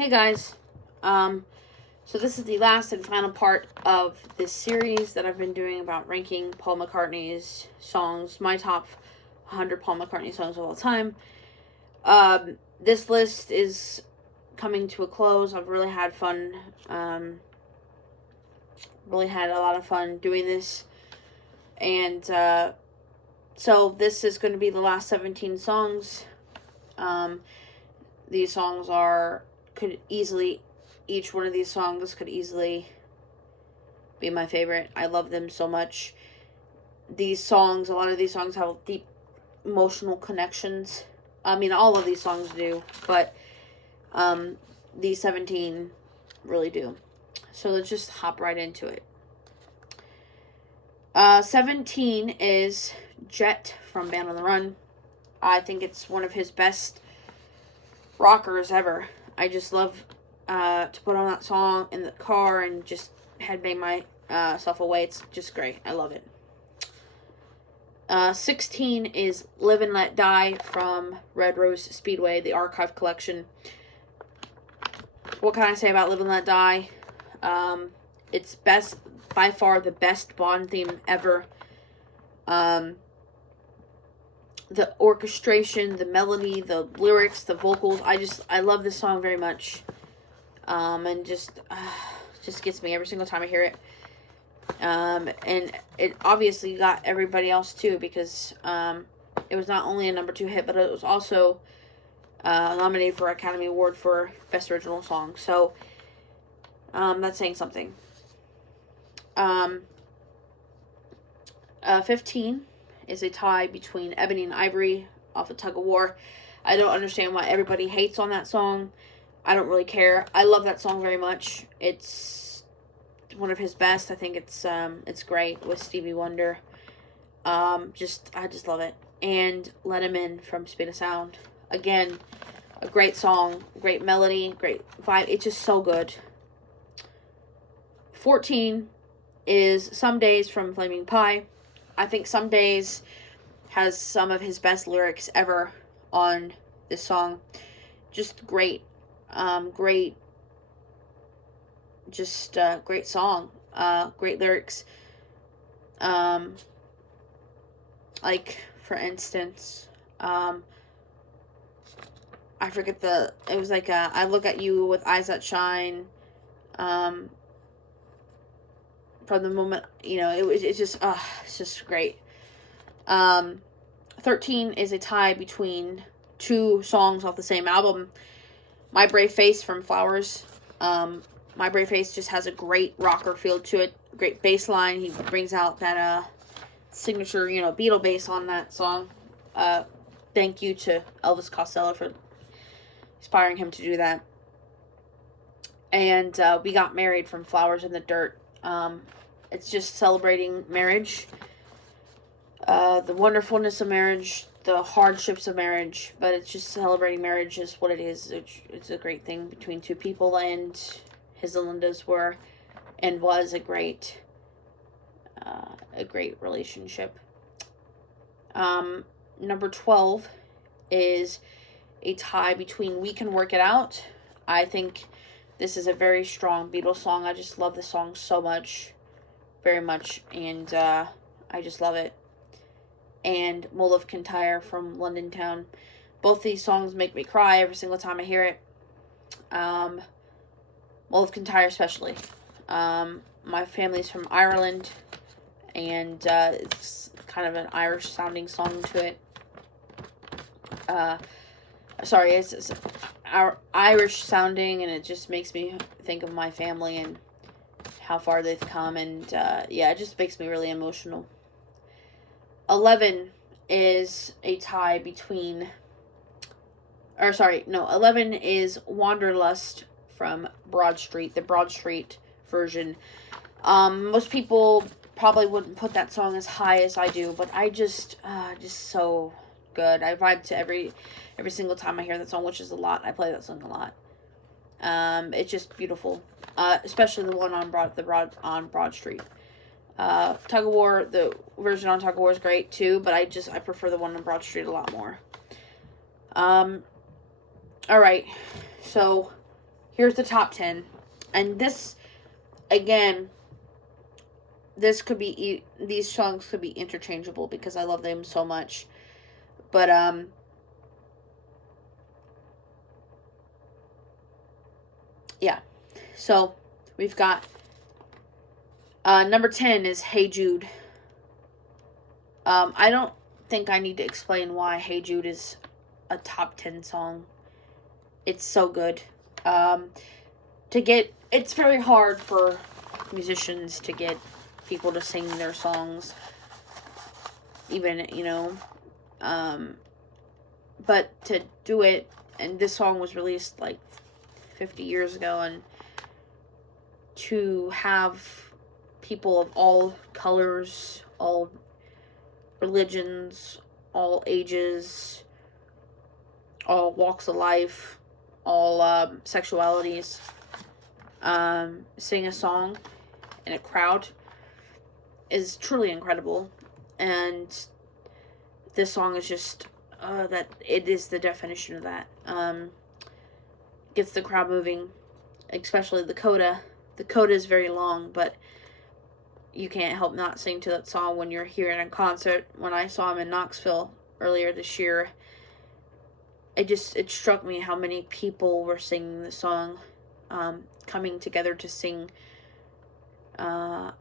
Hey guys, so this is the last and final part of this series that I've been doing about ranking Paul McCartney's songs, my top 100 Paul McCartney songs of all time. This list is coming to a close. I've really had fun, really had a lot of fun doing this, and so this is going to be the last 17 songs. These songs each one of these songs could easily be my favorite. I love them so much. A lot of these songs have deep emotional connections. I mean, all of these songs do, but these 17 really do. So let's just hop right into it. 17 is Jet from Band on the Run. I think it's one of his best rockers ever. I just love to put on that song in the car and just headbang myself away. It's just great. I love it. 16 is Live and Let Die from Red Rose Speedway, the archive collection. What can I say about Live and Let Die? It's by far the best Bond theme ever. The orchestration, the melody, the lyrics, the vocals. I love this song very much. And just gets me every single time I hear it. And it obviously got everybody else too, because it was not only a number 2 hit, but it was also nominated for Academy Award for Best Original Song. So that's saying something. 15 is a tie between Ebony and Ivory off of Tug of War. I don't understand why everybody hates on that song. I don't really care. I love that song very much. It's one of his best. I think it's great with Stevie Wonder. I just love it. And Let Him In from Speed of Sound. Again, a great song, great melody, great vibe. It's just so good. 14 is Some Days from Flaming Pie. I think Some Days has some of his best lyrics ever on this song. Just great. Great song. Great lyrics. Like, for instance, I forget it was like, I look at you with eyes that shine, from the moment, it's just great. 13 is a tie between 2 songs off the same album. My Brave Face from Flowers. My Brave Face just has a great rocker feel to it. Great bass line. He brings out that signature, Beatle bass on that song. Thank you to Elvis Costello for inspiring him to do that. And We Got Married from Flowers in the Dirt. It's just celebrating marriage. The wonderfulness of marriage, the hardships of marriage, but it's just celebrating marriage is what it is. It's a great thing between 2 people, and his and Linda's was a great relationship. Number 12 is a tie between We Can Work It Out. I think this is a very strong Beatles song. I just love the song so much, very much, and I just love it. And Mull of Kintyre from London Town. Both these songs make me cry every single time I hear it. Mull of Kintyre especially. My family's from Ireland, and it's kind of an Irish sounding song to it. It's our Irish sounding, and it just makes me think of my family and how far they've come, and it just makes me really emotional. 11 is a tie between... 11 is Wanderlust from Broad Street, the Broad Street version. Most people probably wouldn't put that song as high as I do, but I just so good. I vibe to every single time I hear that song, which is a lot. I play that song a lot. It's just beautiful, especially the one on Broad Street. Tug of War, the version on Tug of War is great too, but I prefer the one on Broad Street a lot more. Alright, so here's the top 10. And this, again, this could be, these songs could be interchangeable because I love them so much. But, yeah. So, we've got, number 10 is Hey Jude. I don't think I need to explain why Hey Jude is a top 10 song. It's so good. It's very hard for musicians to get people to sing their songs. Even, but to do it, and this song was released like 50 years ago, and to have people of all colors, all religions, all ages, all walks of life, all sexualities, sing a song in a crowd is truly incredible. And this song is just that it is the definition of that. Gets the crowd moving, especially the coda. The coda is very long, but you can't help not sing to that song when you're here in a concert. When I saw him in Knoxville earlier this year, it struck me how many people were singing the song, coming together to sing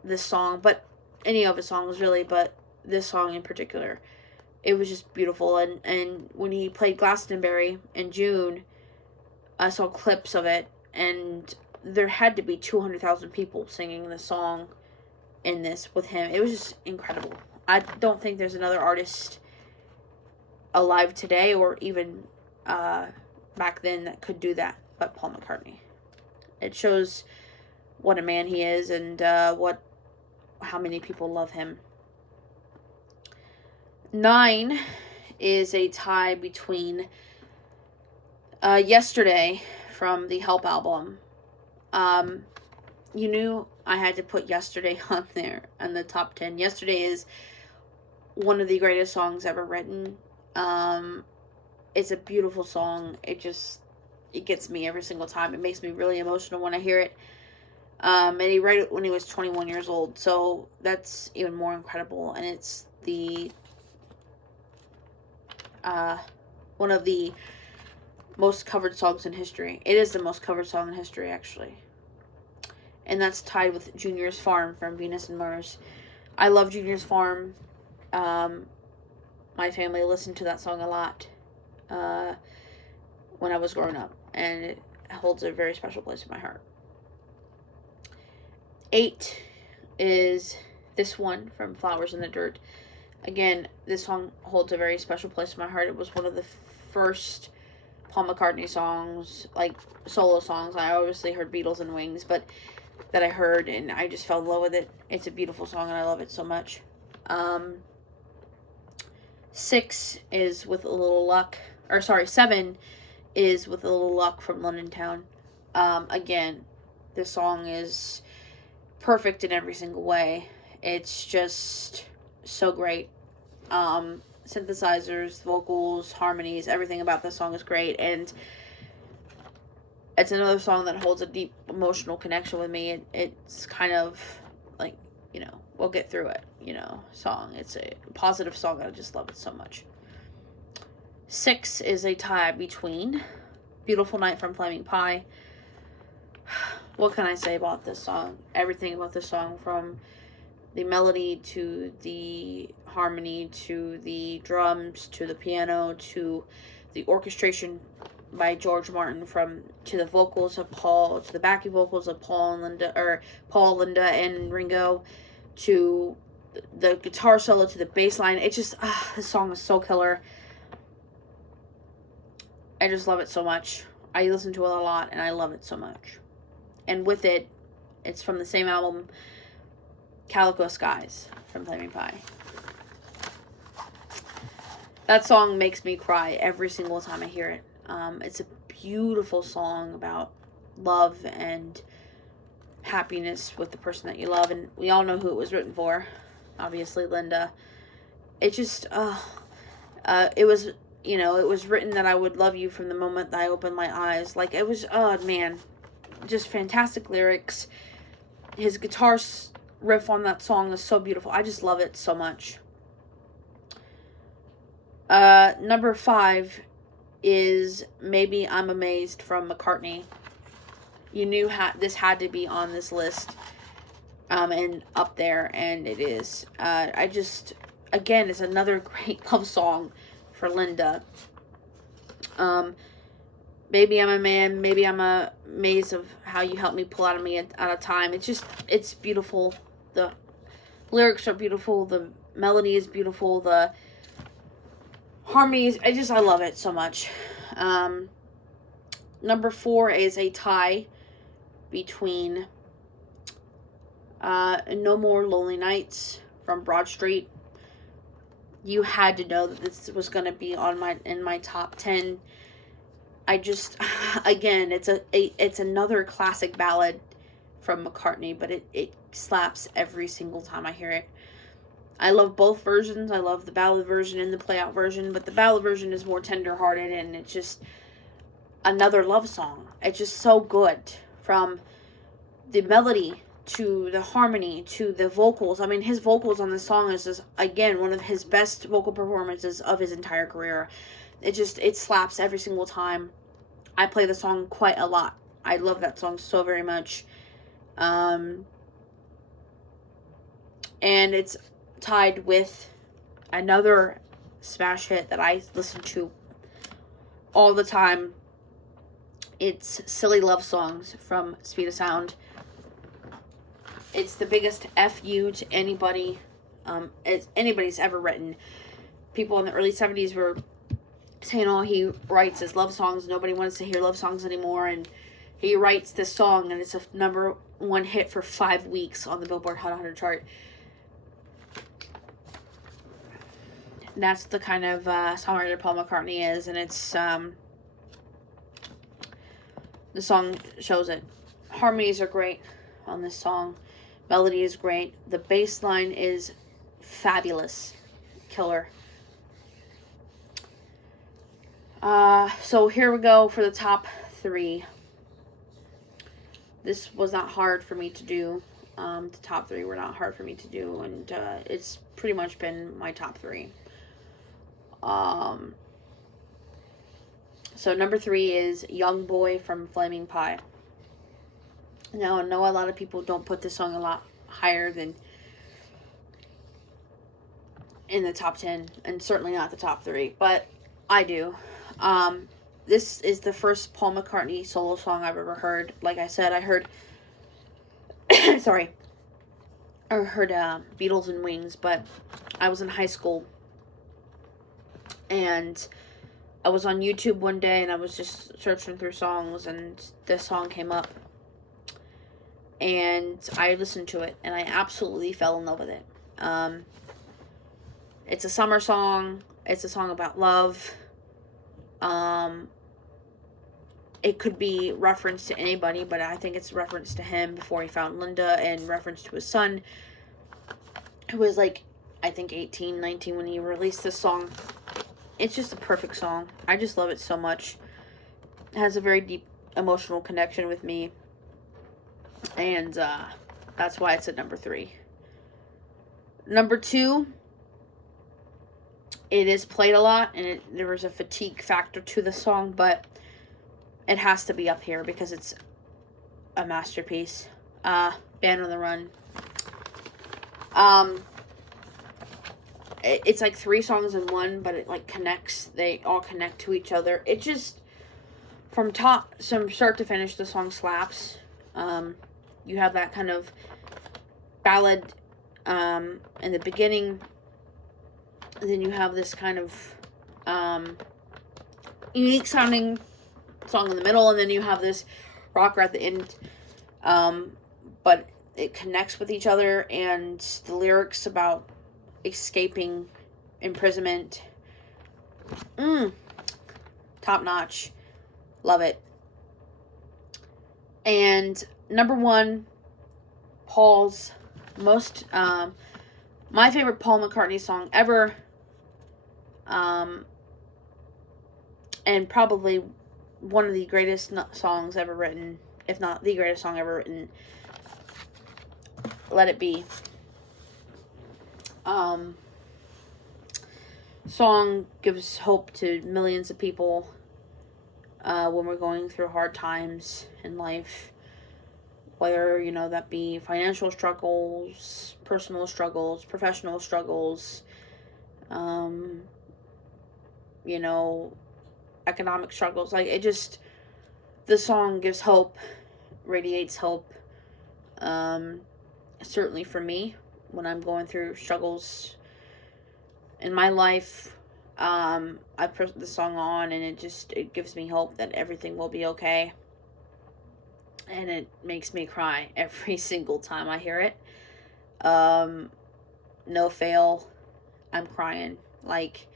this song, but any of his songs really, but this song in particular. It was just beautiful. And when he played Glastonbury in June, I saw clips of it, and there had to be 200,000 people singing the song in this with him. It was just incredible. I don't think there's another artist alive today or even back then that could do that but Paul McCartney. It shows what a man he is, and how many people love him. 9 is a tie between Yesterday from the Help album. You knew I had to put Yesterday on there on the top 10. Yesterday is one of the greatest songs ever written. It's a beautiful song. It gets me every single time. It makes me really emotional when I hear it. And he wrote it when he was 21 years old, so that's even more incredible. And it's the one of the most covered songs in history. It is the most covered song in history, actually. And that's tied with Junior's Farm from Venus and Mars. I love Junior's Farm. My family listened to that song a lot when I was growing up, and it holds a very special place in my heart. 8 is this one from Flowers in the Dirt. Again, this song holds a very special place in my heart. It was one of the first Paul McCartney songs, like solo songs. I obviously heard Beatles and Wings, but that I heard, and I just fell in love with it. It's a beautiful song, and I love it so much. 6 is With a Little Luck, 7 is With a Little Luck from London Town. Again, this song is perfect in every single way. It's just so great. Synthesizers, vocals, harmonies, everything about this song is great, and it's another song that holds a deep emotional connection with me. It's kind of like, we'll get through it, song. It's a positive song, and I just love it so much. 6 is a tie between Beautiful Night from Flaming Pie. What can I say about this song? Everything about this song, from the melody to the harmony to the drums to the piano to the orchestration by George Martin, to the vocals of Paul, to the backing vocals of Paul, Linda, and Ringo, to the guitar solo, to the bass line. It just, this song is so killer. I just love it so much. I listen to it a lot, and I love it so much. And with it, it's from the same album, Calico Skies from Flaming Pie. That song makes me cry every single time I hear it. It's a beautiful song about love and happiness with the person that you love, and we all know who it was written for. Obviously, Linda. It just, it was, it was written that I would love you from the moment that I opened my eyes. Like, it was, oh man, just fantastic lyrics. His guitar riff on that song is so beautiful. I just love it so much. Number 5 is Maybe I'm Amazed from McCartney. You knew this had to be on this list, and up there, and it is. Again, it's another great love song for Linda. Maybe I'm a man, maybe I'm amazed of how you helped me pull out of me at a time. It's beautiful. The lyrics are beautiful. The melody is beautiful. The harmonies, I love it so much. Number 4 is a tie between No More Lonely Nights from Broad Street. You had to know that this was going to be in my top 10. Again, it's another classic ballad from McCartney, but it slaps every single time I hear it. I love both versions. I love the ballad version and the play-out version, but the ballad version is more tender-hearted, and it's just another love song. It's just so good, from the melody to the harmony to the vocals. I mean, his vocals on this song is just, again, one of his best vocal performances of his entire career. It slaps every single time. I play the song quite a lot. I love that song so very much. And it's tied with another smash hit that I listen to all the time. It's Silly Love Songs from Speed of Sound. It's the biggest FU to anybody anybody's ever written. People in the early 70s were saying all he writes is love songs. Nobody wants to hear love songs anymore. And he writes this song, and it's a number 1 hit for 5 weeks on the Billboard Hot 100 chart. And that's the kind of songwriter Paul McCartney is, and it's the song shows it. Harmonies are great on this song. Melody is great. The bass line is fabulous. Killer. So here we go for the top 3. This was not hard for me to do. The top 3 were not hard for me to do, and it's pretty much been my top 3. So number 3 is Young Boy from Flaming Pie. Now, I know a lot of people don't put this song a lot higher than in the top 10, and certainly not the top 3, but I do. This is the first Paul McCartney solo song I've ever heard. Like I said, I heard Beatles and Wings, but I was in high school, and I was on YouTube one day, and I was just searching through songs, and this song came up, and I listened to it, and I absolutely fell in love with it. It's a summer song. It's a song about love. It could be reference to anybody, but I think it's reference to him before he found Linda, and reference to his son, who was like, I think 18, 19 when he released this song. It's just a perfect song. I just love it so much. It has a very deep emotional connection with me, and that's why it's at number 3. Number 2, it is played a lot, and there was a fatigue factor to the song, but it has to be up here because it's a masterpiece. Band on the Run. It's like 3 songs in one, but it like connects. They all connect to each other. It just, from start to finish, the song slaps. You have that kind of ballad in the beginning. And then you have this kind of unique sounding song in the middle, and then you have this rocker at the end. But it connects with each other, and the lyrics about escaping imprisonment, top notch. Love it. And number 1, Paul's most my favorite Paul McCartney song ever, and probably one of the greatest songs ever written, if not the greatest song ever written. Let It Be. Song gives hope to millions of people when we're going through hard times in life, whether, you know, that be financial struggles, personal struggles, professional struggles, you know, economic struggles. Like, it just, the song gives hope, radiates hope, certainly for me, when I'm going through struggles in my life. I put the song on, and it gives me hope that everything will be okay. And it makes me cry every single time I hear it. No fail, I'm crying like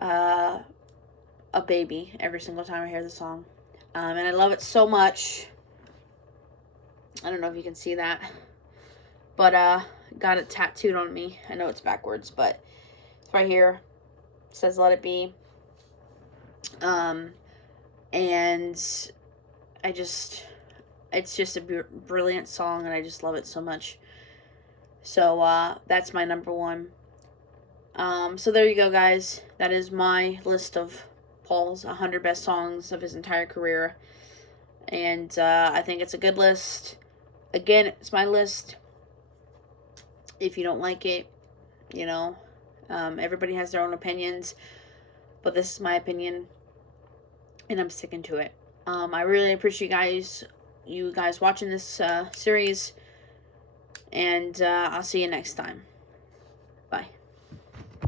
a baby every single time I hear the song. And I love it so much. I don't know if you can see that, but got it tattooed on me. I know it's backwards, but it's right here. It says Let It Be. And it's just a brilliant song, and I just love it so much. So that's my number one. So there you go, guys. That is my list of Paul's 100 best songs of his entire career. And I think it's a good list. Again, it's my list. If you don't like it, you know, everybody has their own opinions. But this is my opinion, and I'm sticking to it. I really appreciate you guys watching this series. And I'll see you next time.